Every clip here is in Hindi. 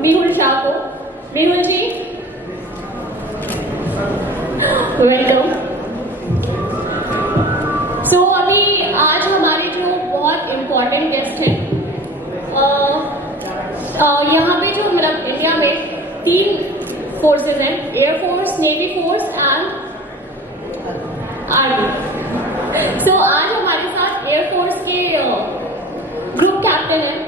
मेहुल शाह को। मेहुल जी, वेलकम। सो अभी आज हमारे जो बहुत इम्पोर्टेंट गेस्ट हैं, यहाँ पे जो मतलब इंडिया में 3 फोर्सेस हैं, air force, navy force and army. So आज हमारे साथ एयरफोर्स के ग्रुप कैप्टन हैं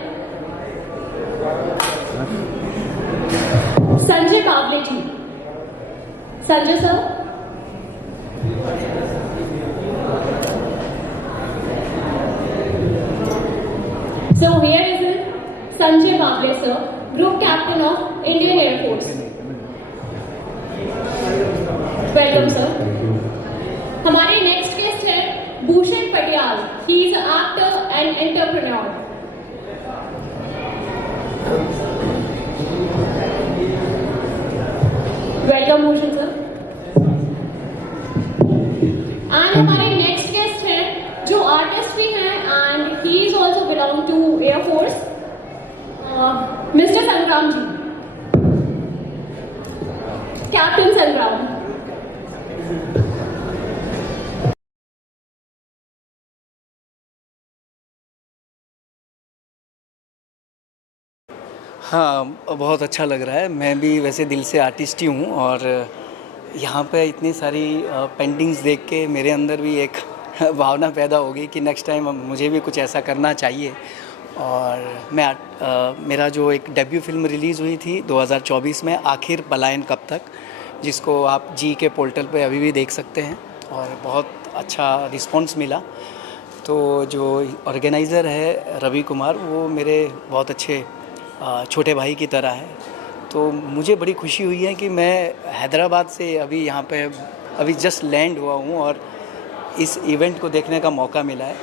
Sanjay Bawle ji. Sanjay sir, so here is Sanjay Bable sir, Group Captain of Indian Air Force. Welcome sir. हमारे नेक्स्ट गेस्ट है Bhushan Patiyal. He is an actor and entrepreneur. Welcome Bhushan sir. And हमारे नेक्स्ट गेस्ट है जो आर्टिस्ट भी हैं and he is also belong to Air Force. Mister संग्राम जी, कैप्टन संग्राम। हाँ, बहुत अच्छा लग रहा है। मैं भी वैसे दिल से आर्टिस्ट ही हूँ और यहाँ पे इतनी सारी पेंटिंग्स देख के मेरे अंदर भी एक भावना पैदा होगी कि नेक्स्ट टाइम मुझे भी कुछ ऐसा करना चाहिए। और मेरा जो एक डेब्यू फिल्म रिलीज़ हुई थी 2024 में, आखिर पलायन कब तक, जिसको आप जी के पोर्टल पे अभी भी देख सकते हैं और बहुत अच्छा रिस्पांस मिला। तो जो ऑर्गेनाइज़र है रवि कुमार, वो मेरे बहुत अच्छे छोटे भाई की तरह है। तो मुझे बड़ी खुशी हुई है कि मैं हैदराबाद से अभी यहाँ पे अभी जस्ट लैंड हुआ हूँ और इस इवेंट को देखने का मौका मिला है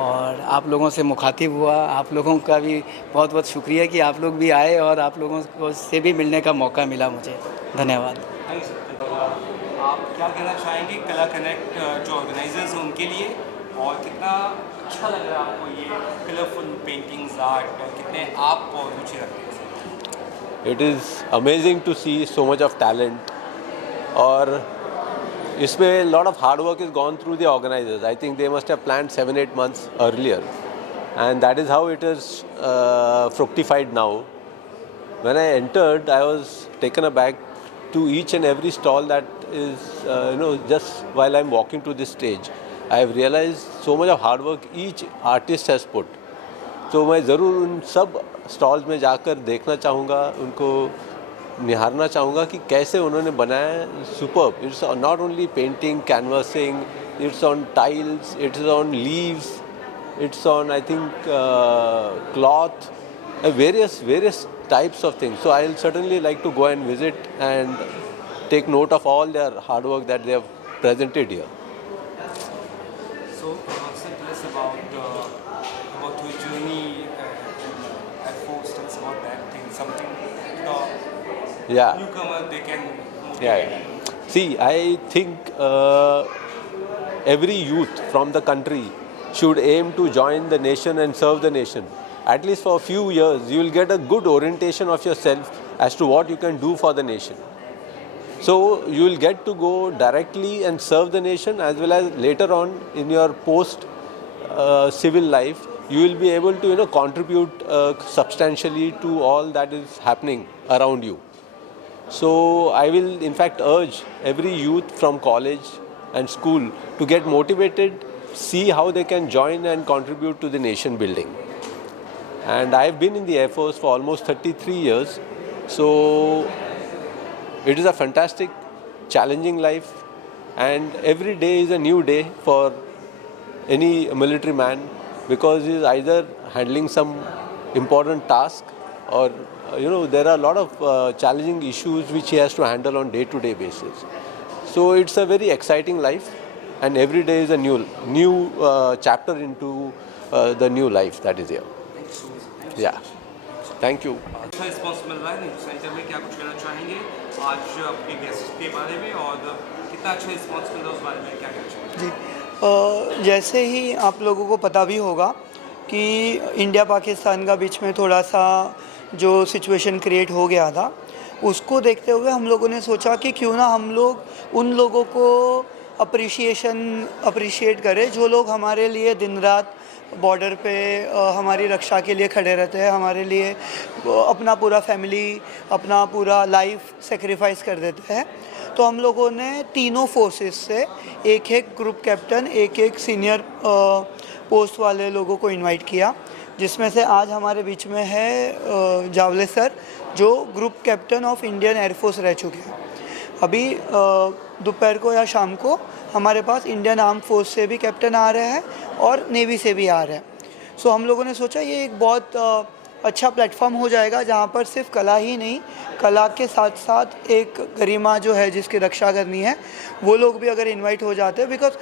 और आप लोगों से मुखातिब हुआ। आप लोगों का भी बहुत बहुत शुक्रिया कि आप लोग भी आए और आप लोगों को से भी मिलने का मौका मिला मुझे। धन्यवाद। आप क्या कहना चाहेंगे कला कनेक्ट जो ऑर्गेनाइजर्स हैं उनके लिए, और कितना अच्छा लग रहा है आपको ये कलरफुल पेंटिंग्स, आर्ट, कितने आप रुचि रखते हैं? It is amazing to see so much of talent, और इसमें lot of hard work is gone through the organisers. I think they must have planned 7-8 months earlier, and that is how it is fructified now. When I entered, I was taken aback to each and every stall that is, just while I'm walking to this stage, I have realized so much of hard work each artist has put. तो मैं ज़रूर उन सब स्टॉल्स में जाकर देखना चाहूँगा, उनको निहारना चाहूँगा कि कैसे उन्होंने बनाया. Superb. It's not only painting, canvassing, it's on tiles, it's on leaves, it's on, I think, cloth, various types of things. So I'll certainly like to go and visit and take note of all their hard work that they have presented here. So tell us about your journey at Force. Tell us about that thing, something newcomer they can Yeah. See, I think every youth from the country should aim to join the nation and serve the nation. At least for a few years, you will get a good orientation of yourself as to what you can do for the nation. So you will get to go directly and serve the nation, as well as later on in your post civil life, you will be able to contribute substantially to all that is happening around you. So I will in fact urge every youth from college and school to get motivated, see how they can join and contribute to the nation building. And I've been in the Air Force for almost 33 years, so it is a fantastic, challenging life, and every day is a new day for any military man, because he is either handling some important task or there are a lot of challenging issues which he has to handle on day-to-day basis. So it's a very exciting life, and every day is a new chapter into the new life that is here. Yeah, thank you. अच्छा रिस्पॉन्स मिल रहा है न्यूज़ सेंटर में, क्या कुछ कहना चाहेंगे आज आपके गेस्ट के बारे में, और कितना अच्छा रिस्पॉन्स मिल रहा है उस बारे में क्या कहना चाहेंगे? जी, जैसे ही आप लोगों को पता भी होगा कि इंडिया पाकिस्तान का बीच में थोड़ा सा जो सिचुएशन क्रिएट हो गया था, उसको देखते हुए हम लोगों ने सोचा कि क्यों ना हम लोग उन लोगों को अप्रिशिएट करें जो लोग हमारे लिए दिन रात बॉर्डर पे हमारी रक्षा के लिए खड़े रहते हैं, हमारे लिए अपना पूरा फैमिली, अपना पूरा लाइफ सेक्रीफाइस कर देते हैं। तो हम लोगों ने तीनों फोर्सेस से एक एक ग्रुप कैप्टन, एक एक सीनियर पोस्ट वाले लोगों को इनवाइट किया, जिसमें से आज हमारे बीच में है जावले सर, जो group captain of Indian air force रह चुके हैं। अभी दोपहर को या शाम को हमारे पास इंडियन आर्म फोर्स से भी कैप्टन आ रहे हैं और नेवी से भी आ रहे हैं। सो हम लोगों ने सोचा ये एक बहुत अच्छा प्लेटफॉर्म हो जाएगा, जहाँ पर सिर्फ कला ही नहीं, कला के साथ साथ एक गरिमा जो है जिसकी रक्षा करनी है, वो लोग भी अगर इनवाइट हो जाते हैं। बिकॉज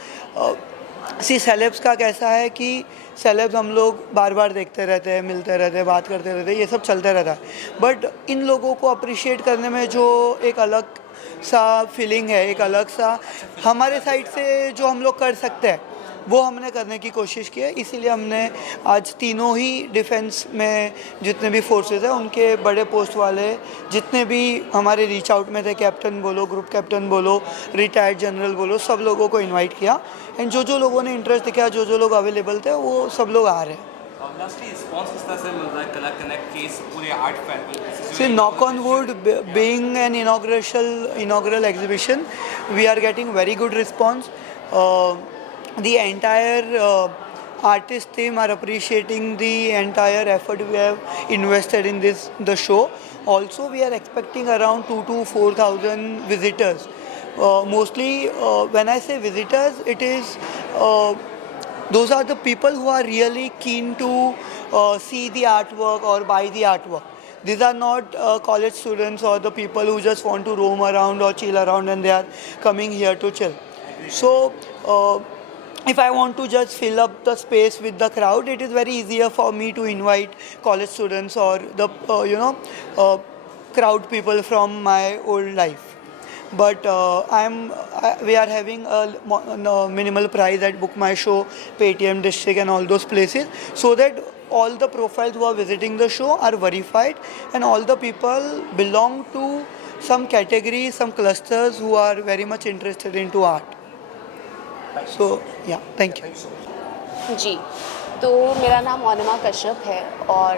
सेलेब्स का कैसा है कि सेलेब्स हम लोग बार बार देखते रहते हैं, मिलते रहते हैं, बात करते रहते हैं, ये सब चलते रहता है। बट इन लोगों को अप्रिशिएट करने में जो एक अलग सा फीलिंग है, एक अलग सा हमारे साइड से जो हम लोग कर सकते हैं, वो हमने करने की कोशिश की है। इसीलिए हमने आज तीनों ही डिफेंस में जितने भी फोर्सेस हैं, उनके बड़े पोस्ट वाले जितने भी हमारे रीच आउट में थे, कैप्टन बोलो, ग्रुप कैप्टन बोलो, रिटायर्ड जनरल बोलो, सब लोगों को इनवाइट किया। एंड जो लोगों ने इंटरेस्ट दिखाया, जो लोग अवेलेबल थे, वो सब लोग आ रहे हैं। See, knock on wood, being an inaugural exhibition, we are getting very good response. The entire artist team are appreciating the entire effort we have invested in the show. Also, we are expecting around 2,000 to 4,000 visitors. Mostly, when I say visitors, it is those are the people who are really keen to see the artwork or buy the artwork. These are not college students or the people who just want to roam around or chill around and they are coming here to chill. So, if I want to just fill up the space with the crowd, it is very easier for me to invite college students or the crowd people from my old life. But we are having a minimal price at Book My Show, Paytm District and all those places, so that all the profiles who are visiting the show are verified and all the people belong to some category, some clusters who are very much interested into art. So, yeah, thank you. जी, तो मेरा नाम अनिमा कश्यप है और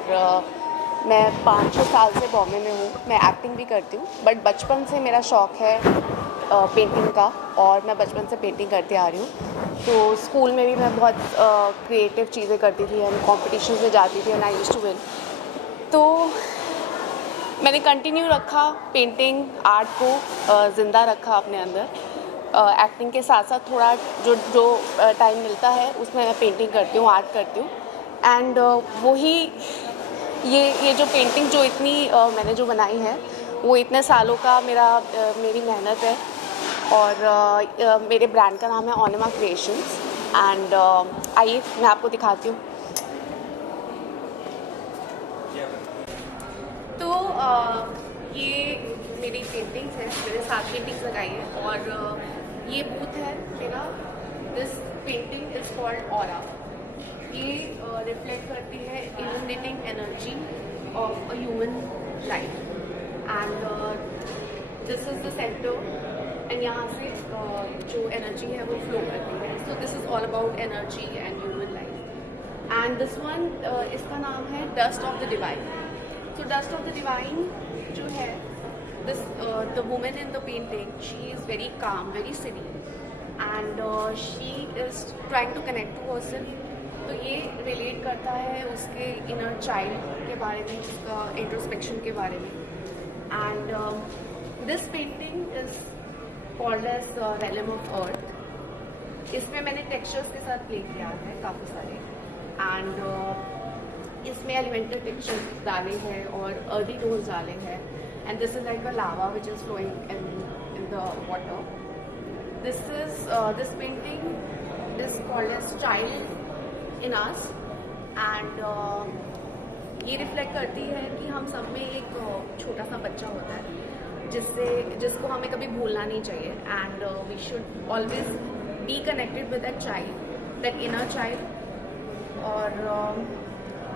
मैं 5-6 साल से बॉम्बे में हूँ। मैं एक्टिंग भी करती हूँ, बट बचपन से मेरा शौक़ है पेंटिंग का और मैं बचपन से पेंटिंग करती आ रही हूँ। तो स्कूल में भी मैं बहुत क्रिएटिव चीज़ें करती थी एंड कॉम्पिटिशन्स में जाती थी and I used to win. तो मैंने कंटिन्यू रखा पेंटिंग आर्ट को ज़िंदा रखा अपने अंदर। एक्टिंग के साथ साथ थोड़ा जो टाइम मिलता है उसमें मैं पेंटिंग करती हूँ, आर्ट करती हूँ। एंड वही ये जो पेंटिंग जो इतनी मैंने जो बनाई है वो इतने सालों का मेरी मेहनत है और मेरे ब्रांड का नाम है ओनिमा क्रिएशंस। एंड आइए मैं आपको दिखाती हूँ। तो ये मेरी पेंटिंग्स है, मेरे 7 पेंटिंग्स लगाई है और ये बूथ है मेरा। This painting is called aura. ये रिफ्लेक्ट करती है illuminating energy of a human life and this is the centre and यहाँ से जो एनर्जी है वो फ्लो करती है। So this is all about energy and human life. And this one इसका नाम है dust of the divine. So dust of the divine जो है this the woman in the painting, she is very calm, very serene and she is trying to connect to herself. तो ये रिलेट करता है उसके इनर चाइल्ड के बारे में, उसका इंट्रोस्पेक्शन के बारे में। And this painting is called as realm of earth. इसमें मैंने टेक्सचर्स के साथ प्ले किया है काफ़ी सारे एंड इसमें एलिमेंटल टेक्सचर्स डाले हैं और अर्दी टोन्स डाले हैं। And this is like a lava which is flowing in the water. This painting is called as Child in Us and ये रिफ्लेक्ट करती है कि हम सब में एक छोटा सा बच्चा होता है जिसको हमें कभी भूलना नहीं चाहिए and we should always be connected with that child, that inner child. और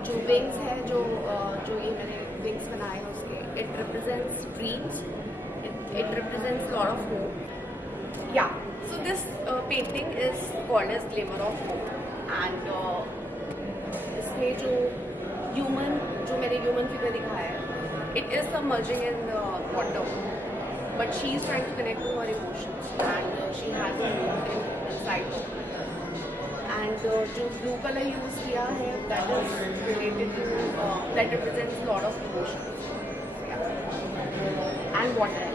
जो विंग्स है जो ये मैंने wings represents dreams. It represents a lot of hope. Yeah. So this painting is called as Glimmer of Hope, and इसमें जो मैंने human figure दिखाया है, it is submerging in the water, but she is trying to connect to her emotions, and she has a hope inside her. And जो blue color use किया है, that is related to that represents a lot of emotions. Yeah. And water.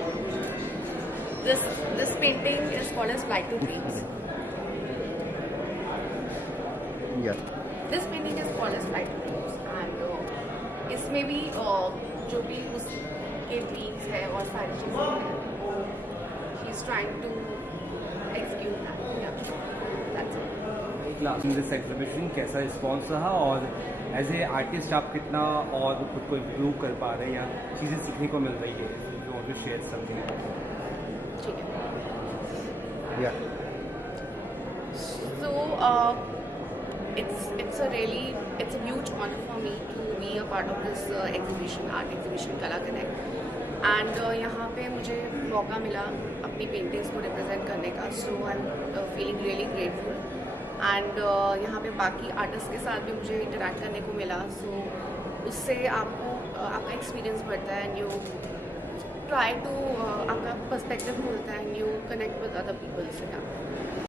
This painting is called as Flight to Dreams. Yeah. This painting is called as Flight to Dreams, and इसमें भी जो भी उसके dreams है और सारी चीज़ें हैं, she is trying to execute that. Yeah, that's it. Last this exhibition कैसा रिस्पॉन्स रहा, और एज ए आर्टिस्ट आप कितना और खुद को इम्प्रूव कर पा रहे हैं या चीज़ें सीखने को मिल रही है, जो और शेयर समथिंग? ठीक है. Yeah. So it's a huge honor for me to be a part of this art exhibition Kala Connect, and यहाँ पे मुझे मौका मिला अपनी पेंटिंग्स को रिप्रेजेंट करने का. So I am feeling really grateful, and यहाँ पे बाकी आर्टिस्ट के साथ भी मुझे इंटरेक्ट करने को मिला. सो उससे आपका एक्सपीरियंस बढ़ता है, एंड यू ट्राई टू आपका पर्सपेक्टिव खुलता है, and you connect with other people. से